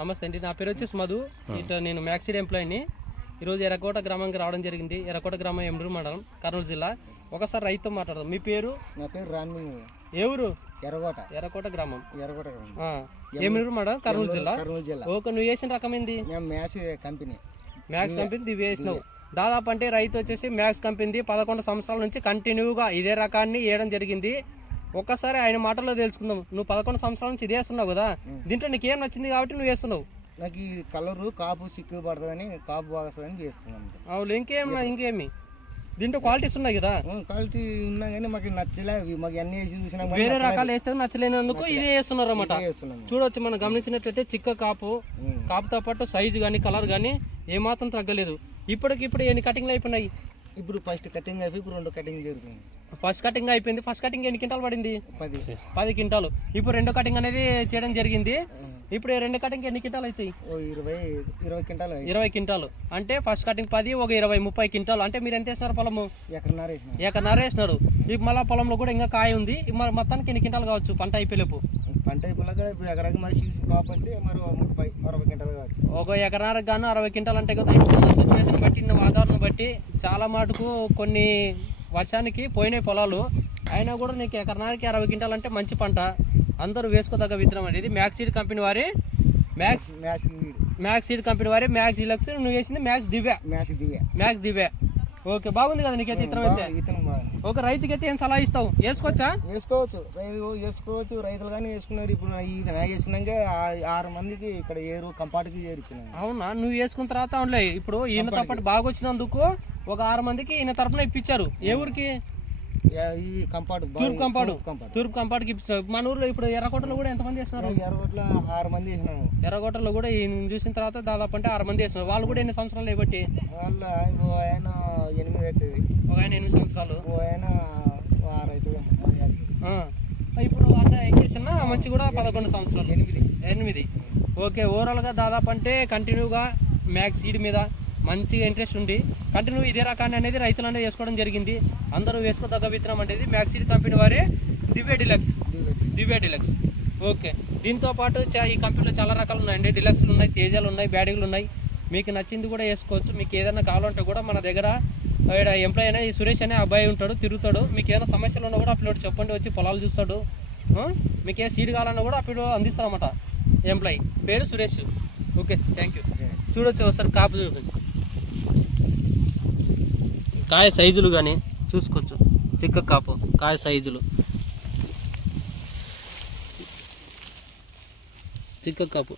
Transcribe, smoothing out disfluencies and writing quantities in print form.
నమస్తే అండి, నా పేరు వచ్చేసి మధు. ఇటు నేను మ్యాక్సీడ్ ఎంప్లాయీని. ఈరోజు ఎర్రకోట గ్రామానికి రావడం జరిగింది. ఎర్రకోట గ్రామం ఎమ్రూరు మండలం, కర్నూలు జిల్లా. ఒకసారి రైతుతో మాట్లాడదాం. మీ పేరు? నా పేరు రామి. ఏ ఊరు? ఎర్రకోట గ్రామం, ఎమ్రూరు మండలం, కర్నూలు జిల్లా. ఓకే, నువ్వు వేసిన రకం ఏంది? మ్యాక్స్ కంపెనీ నువ్వు వేసినావు. దాదాపు అంటే రైతు వచ్చేసి మ్యాక్స్ కంపెనీ 11 సంవత్సరాల నుంచి కంటిన్యూగా ఇదే రకాన్ని వేయడం జరిగింది. ఒక్కసారి ఆయన మాటల్లో తెలుసుకుందాం. నువ్వు 11 సంవత్సరాల నుంచి ఇది వేస్తున్నావు కదా, దీంట్లో నీకు ఏం నచ్చింది కాబట్టి నువ్వు వేస్తున్నావు? నాకు ఈ కలరు కాపు సిక్కు పడుతుందని, కాపు బాగుతుందని చేస్తున్నాను. అవును, ఇంకేమి దీంట్లో క్వాలిటీస్ ఉన్నాయి కదా? క్వాలిటీ ఉన్నా కానీ మాకు నచ్చలే. మాకు అన్ని వేసి చూసినా వేరే రకాలు వేస్తే నచ్చలేనందుకు ఇదే వేస్తున్నారు అన్నమాట. చూడవచ్చు, మనం గమనించినట్లయితే చిక్క కాపుతో పాటు సైజు కానీ కలర్ కానీ ఏమాత్రం తగ్గలేదు. ఇప్పటికిప్పుడు ఎన్ని కటింగ్లు అయిపోయినాయి? ఇప్పుడు ఫస్ట్ కటింగ్ అయిపోయి ఇప్పుడు 2 కటింగ్ జరుగుతుంది. ఫస్ట్ కటింగ్ అయిపోయింది. ఫస్ట్ కటింగ్ ఎన్ని క్వింటాలు పడింది? 10 క్వింటాలు. ఇప్పుడు 2 కటింగ్ అనేది చేయడం జరిగింది. ఇప్పుడు 2 కటింగ్ ఎన్ని క్వింటాలు అవుతాయి? 20 క్వింటాలు. 20 క్వింటాలు అంటే ఫస్ట్ కటింగ్ 10, ఒక 20-30 క్వింటాలు. అంటే మీరు ఎంత వేసినారు పొలము? ఎకరన్నర వేసినారు. ఇప్పుడు మళ్ళీ పొలంలో కూడా ఇంకా కాయ ఉంది. మొత్తానికి ఎన్ని క్వింటాలు కావచ్చు పంట అయిపోయేపు? పంట అయిపోయినాక ఇప్పుడు ఎకరాకి మరి అంటే మరి 30-60 క్వింటాలు కావచ్చు. ఒక ఎకరానికి గాను 60 క్వింటాలు అంటే కదా. ఇప్పుడు సిచ్యువేషన్ బట్టి, వాతావరణం బట్టి చాలా మటుకు కొన్ని వర్షానికి పోయినాయి పొలాలు. అయినా కూడా నీకు ఎకరానికి 60 క్వింటాలు అంటే మంచి పంట. అందరూ వేసుకోదగ్గ విత్తనం అనేది మ్యాక్సీడ్ కంపెనీ వారి మ్యాక్సీడ్ కంపెనీ వారి మ్యాక్స్ డిలక్స్. నువ్వు వేసింది మ్యాక్స్ దివ్య. ఓకే, బాగుంది కదా నీకైతే ఇతరం అయితే? ఒక రైతుకి అయితే ఏం సలహా ఇస్తావు? వేసుకోవచ్చు. రైతులు కానీ వేసుకున్నారు. ఇప్పుడు వేసుకున్నాక 6 మందికి ఇక్కడ కంపార్ట్కి చేరుకున్నాను. అవునా? నువ్వు వేసుకున్న తర్వాత అవునులే. ఇప్పుడు ఈయనతో పాటు బాగా వచ్చినందుకు ఒక 6 మందికి ఈయన తరఫున ఇప్పించారు. ఏ ఊరికి? తూర్పు కంపార్ట్కి ఇప్పించారు. మన ఊర్లో ఇప్పుడు ఎర్రకోటలో కూడా ఎంతమంది వేస్తున్నారు? ఎర్రకోటలో 6 మంది వేసినాము. ఎర్రకోటలో కూడా ఈయన చూసిన తర్వాత దాదాపు అంటే 6 మంది వేస్తున్నారు. వాళ్ళు కూడా ఎన్ని సంవత్సరాలు ఇవ్వట్టి? వాళ్ళ ఆయన 8 అవుతుంది. ఒక ఆయన 8 సంవత్సరాలు, ఆయన 6 అవుతుంది. ఇప్పుడు అన్న ఏం చేసినా మంచి కూడా 11 సంవత్సరాలు, 8. ఓకే, ఓవరాల్గా దాదాపు అంటే కంటిన్యూగా మ్యాక్సీడ్ మీద మంచిగా ఇంట్రెస్ట్ ఉండి కంటిన్యూ ఇదే రకాన్ని అనేది రైతులు అనేది వేసుకోవడం జరిగింది. అందరూ వేసుకోదగ్గ విత్తనం అనేది మ్యాక్సీడ్ కంపెనీ వారే దివ్య డిలక్స్. ఓకే, దీంతో పాటు ఈ కంపెనీలో చాలా రకాలు ఉన్నాయండి. డిలక్స్లు ఉన్నాయి, తేజాలు ఉన్నాయి, బ్యాడీలు ఉన్నాయి. మీకు నచ్చింది కూడా వేసుకోవచ్చు. మీకు ఏదైనా కావాలంటే కూడా మన దగ్గర ఎంప్లాయీ అయినా ఈ సురేష్ అనే అబ్బాయి ఉంటాడు, తిరుగుతాడు. మీకు ఏదైనా సమస్యలు ఉన్నా కూడా అప్పుడు చెప్పండి, వచ్చి పొలాలు చూస్తాడు. మీకు ఏ సీడ్ కావాలన్నా కూడా అప్పుడు అందిస్తాం అన్నమాట. ఎంప్లాయీ పేరు సురేష్. Okay, thank you. చూడొచ్చు ఒకసారి కాపు చూడండి, కాయ సైజులు కానీ చూసుకోవచ్చు. చిక్క కాపు, కాయ సైజులు, చిక్క కాపు.